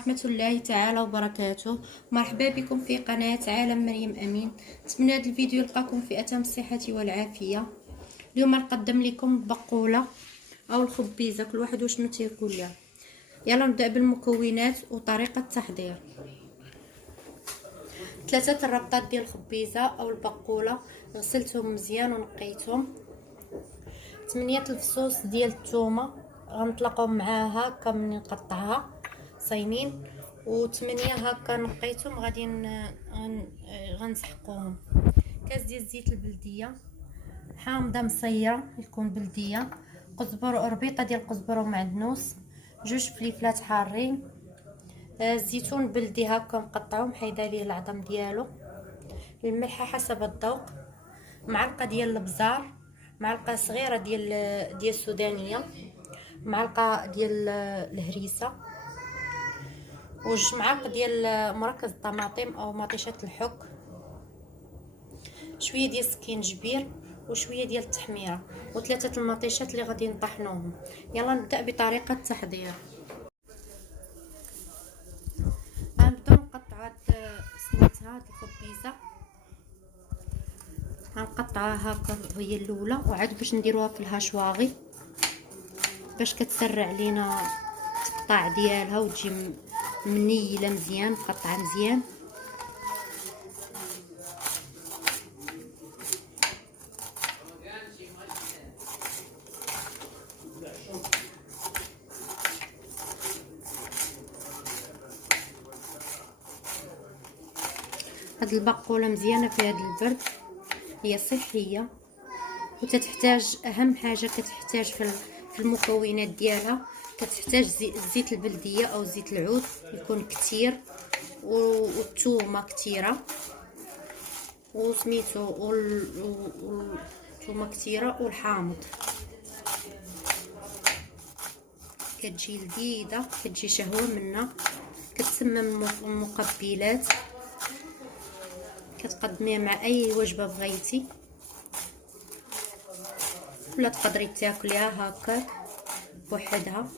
ورحمة الله تعالى وبركاته. مرحبا بكم في قناة عالم مريم أمين. نتمنى هذا الفيديو يلقاكم في أتم الصحة والعافية. اليوم نقدم لكم البقولة أو الخبيزة، كل واحد وشنو تيقول لها. يلا نبدأ بالمكونات وطريقة التحضير. 3 الربطات ديال الخبيزة أو البقولة، غسلتهم مزيان ونقيتهم. 8 الفصوص ديال الثومة غنطلقهم معاها هكا من نقطعها صايمين، و8 هكا نقيتهم غادي غنسحقوهم. كاس ديال الزيت البلديه حامضه مصيره يكون بلديه، ربيطه ديال القزبر ومعدنوس، 2 فليفلات حارين، الزيتون بلدي هكا مقطعو محيده ليه العظم ديالو، الملحه حسب الذوق، معلقه ديال الابزار، معلقه صغيره ديال السودانيه، معلقه ديال الهريسه، وجوج معالق ديال مركز الطماطم او مطيشه الحك، شويه ديال السكينجبير وشويه ديال التحميره، و3 المطيشات اللي غادي نطحنوهم. يلا نبدا بطريقه التحضير. غنبداو نقطعوا سميتها هاد الخبيزه، غنقطعوها هكا هي الاولى، وعاد باش نديروها في الهاشواغي باش كتسرع لينا التقطاع ديالها وتجي منيله مزيان مقطعه مزيان. هاد البقوله مزيانه في هاد البرد، هي صحيه وتتحتاج اهم حاجه كتحتاج في المكونات ديالها، كتحتاج الزيت البلديه او زيت العود يكون كتير، والثومه كتيره وسميتو والثومه كتيره والحامض. كتجي لذيذه، كتجي شهوه منها، كتسمم المقبلات، كتقدميها مع اي وجبه بغيتي، ولا تقدري تاكليها هكا بوحدها.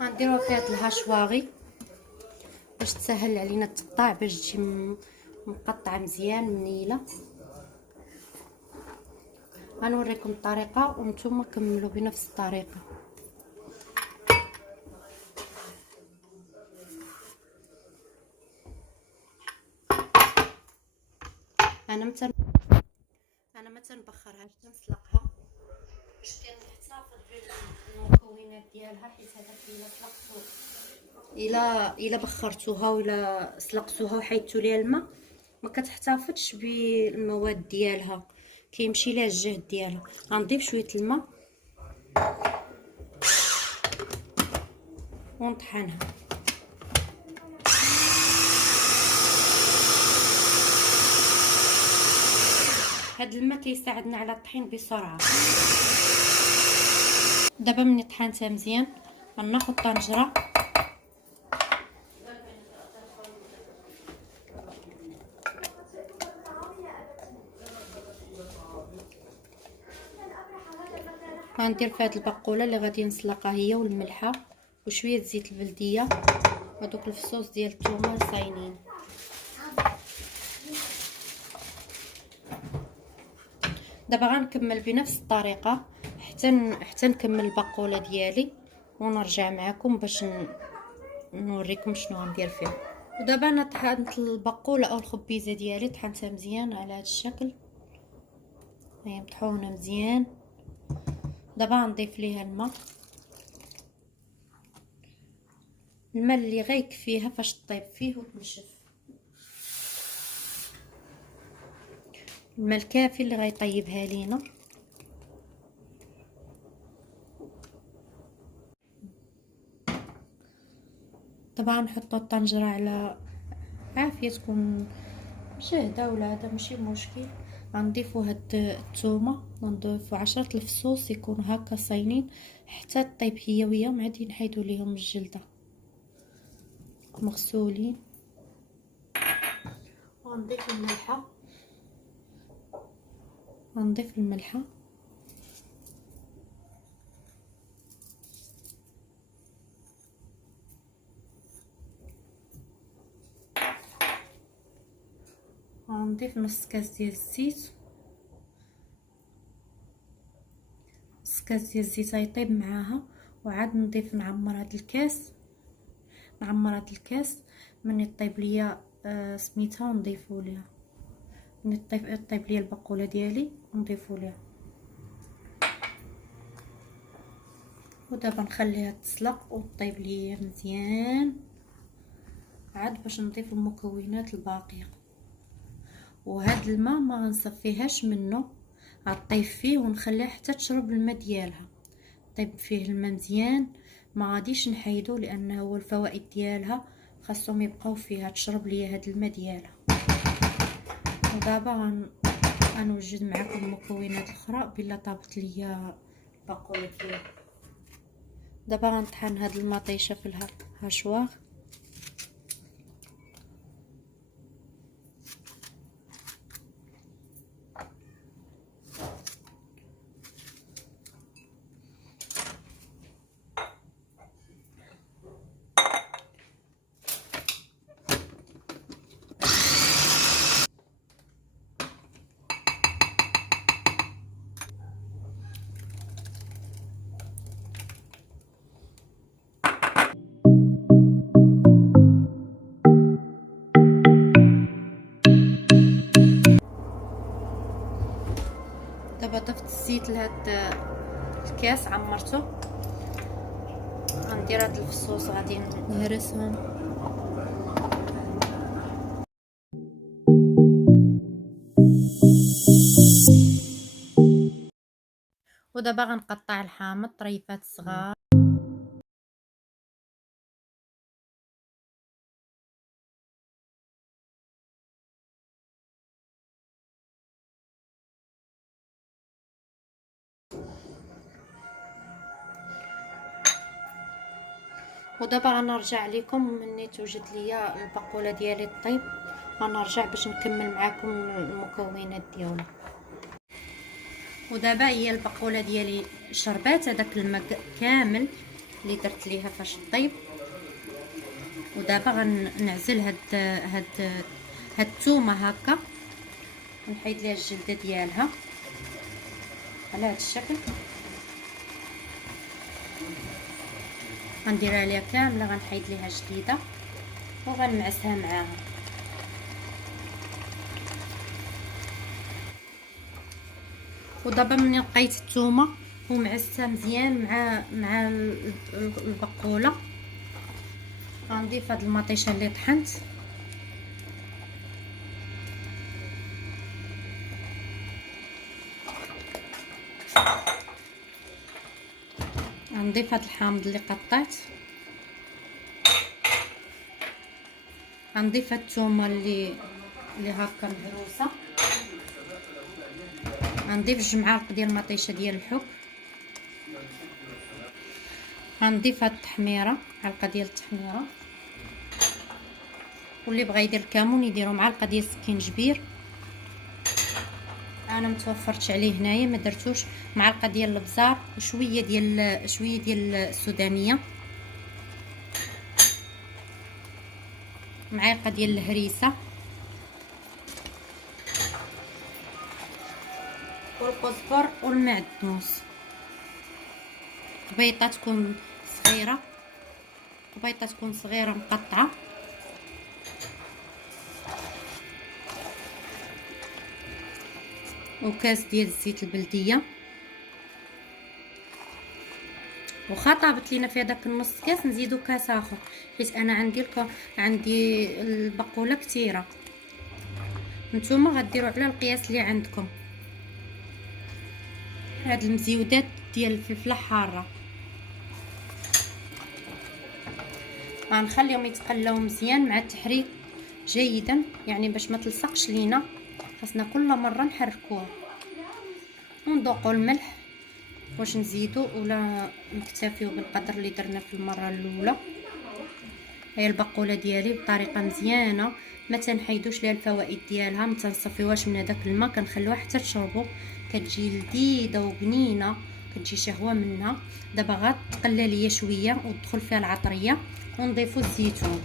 غنديروها في هاد الهاشواغي باش تسهل علينا التقطاع، باش تجي مقطعه مزيان منيله. غنوريكم الطريقه وانتم كملوا بنفس الطريقه. انا ما تنبخرهاش، تنسلقها باش كنحتفظ بالمكونات ديالها، حيت هذاك الا بخرتوها ولا سلقتوها وحيدتوا ليها الماء ما كتحتفظش بالمواد ديالها، كيمشي ليها الجهد ديالها. غنضيف شويه الماء ونطحنها. هاد الماء كيساعدنا على الطحين بسرعه. دابا ملي طحنتها مزيان غناخد طنجره غندير في هاد البقوله اللي غادي نسلقها هي والملحه وشويه زيت البلديه ودوك الفصوص ديال الثومه صاينين. دابا غنكمل بنفس الطريقه حتى نكمل البقوله ديالي ونرجع معكم باش نوريكم شنو غندير فيها. ودابا انا طحنت البقوله او الخبيزه ديالي، طحنتها مزيان على هذا الشكل، هي مطحونه مزيان. دابا غنضيف ليها الماء اللي غيكفيها فاش طيب فيه وتنشف، الماء الكافي اللي غيطيبها لينا. طبعا نحطو الطنجره على عافيه تكون مجهده، ولا هذا ماشي مشكل. غنضيفو هاد الثومه، غنضيفو 10 الفصوص يكونوا هكا صاينين حتى طيب هي وهي، ما عادي نحيدو ليهم الجلده مغسولين. وغنضيف الملحه، غنضيف الملحه غنضيف نص كاس ديال الزيت. نص كاس ديال الزيت غيطيب معاها، وعاد نضيف نعمر هاد الكاس، نعمر هاد الكاس من طيب ليا سميتها، ونضيفو ليها من طيب ليا البقوله ديالي ونضيفو ليها. ودابا نخليها تسلق وطيب ليا مزيان عاد باش نضيف المكونات الباقيه. وهاد الماء ما غنصفيهاش منه، غطيب فيه ونخليها حتى تشرب الماء ديالها. طيب فيه الماء مزيان، ما غاديش نحيدو لانه هو الفوائد ديالها خاصهم يبقاو فيها، تشرب ليا هاد الماء ديالها. ودابا غنوجد معكم المكونات الاخرى بلا طابت ليا الباقوله ديالي. دابا غنطحن هاد المطيشه في الهاشوار. دابا ضفت الزيت لهاد الكاس، عمرته. غندير هاد الفصوص غادي نهرسهم. ودابا غنقطع الحامض طريفات صغار. ودابا غنرجع لكم مني توجد ليا البقوله ديالي طيب، غنرجع باش نكمل معكم المكونات ديالها. ودابا هي البقوله ديالي شربات هذاك الماء كامل اللي درت ليها فاش طيب. ودابا غنعزل هاد الثومه هكا، نحيد ليها الجلده ديالها على هذا الشكل. غنديرها ليها كامله، غنحيد ليها جديده وغنعسها معاها. ودابا ملي لقيت الثومه ومعسها مزيان مع البقوله، غنضيف هاد المطيشه اللي طحنت. غنضيف هاد الحامض اللي قطعت، غنضيف هاد الثومه اللي هكا مهروسه، غنضيف 2 معالق ديال المطيشه ديال الحك، غنضيف هاد التحميره، معلقه ديال التحميره. واللي بغى يدير الكمون يديروا معلقه ديال السكينجبير، انا متوفرتش عليه هنايا ما درتوش. معلقه ديال الابزار وشويه ديال السودانيه، معلقه ديال الهريسه والقزبر والمعدنوس. بيضه تكون صغيره مقطعه، وكاس ديال الزيت البلديه. وخا طابت لينا في هذاك النص كاس نزيدو كاس اخر، حيت انا عندي البقوله كثيره. نتوما غديروا على القياس اللي عندكم. هاد المزيودات ديال الفلفله حاره غنخليهم يتقلاو مزيان مع التحريك جيدا، يعني باش ما تلصقش لينا. خاصنا كل مره نحركوها وندوقوا الملح واش نزيدو ولا نكتفيو بالقدر اللي درنا في المره الاولى. هي البقوله ديالي بطريقه مزيانه، ما تنحيدوش ليها الفوائد ديالها، ما تنصفيوهاش من هذاك الماء، كنخليوها حتى تشربو، كتجي لذيذه وبنينه، كتجي شهوه منها. دابا غتقلى ليا شويه وتدخل فيها العطريه ونضيفو الزيتون.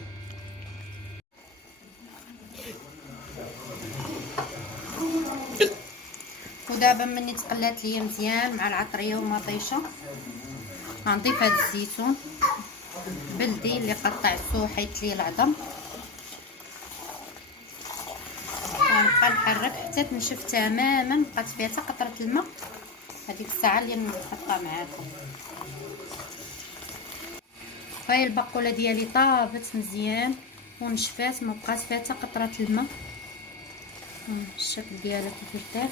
ودابا مني تقلات ليا مزيان مع العطريه ومطيشه، غنضيف هذا الزيتون بلدي اللي قطعته حيت ليه العظم، ونبقى نحرك حتى تنشف تماما، بقات فيها حتى قطره الماء. هذيك الساعه اللي نحطها معاكم. هاي البقوله ديالي طابت مزيان ونشفات، ما بقات فيها حتى قطره الماء. الشكل ديالها كيف يرتاح.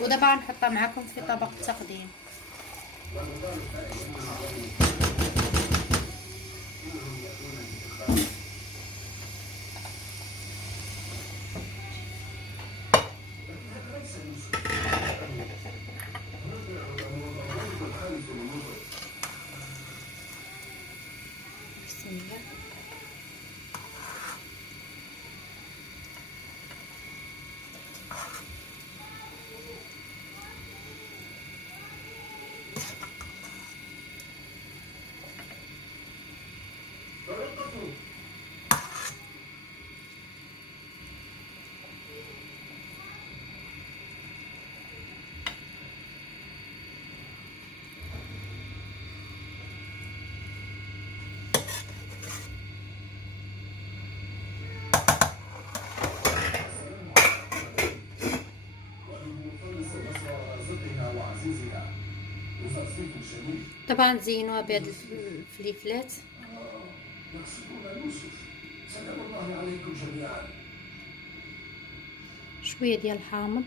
ودابا غنحطها معكم في طبق التقديم. بسم الله. طبعا زينوها بهاد الفليفلات. شويه ديال الحامض.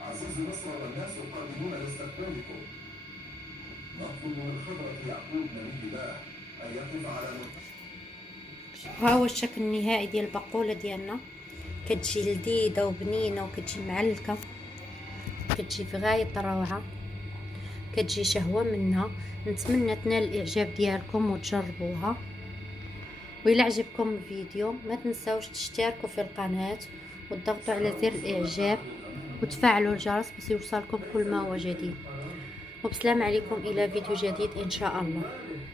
عزيزي مصر والناس القادمون لاستقبالكم. نطلب من خبرة يعقوب نبي الله ان يقف على ها هو الشكل النهائي ديال البقوله ديالنا. كتجي لذيذه وبنينه وكتجي معلكه، كتجي في غايه الروعه، كتجي شهوه منها. نتمنى تنال الاعجاب ديالكم وتجربوها. وإلا عجبكم الفيديو ما تنساوش تشتركوا في القناه وتضغطوا على زر الاعجاب وتفعلوا الجرس باش يوصلكم كل ما هو جديد. وبسلام عليكم الى فيديو جديد ان شاء الله.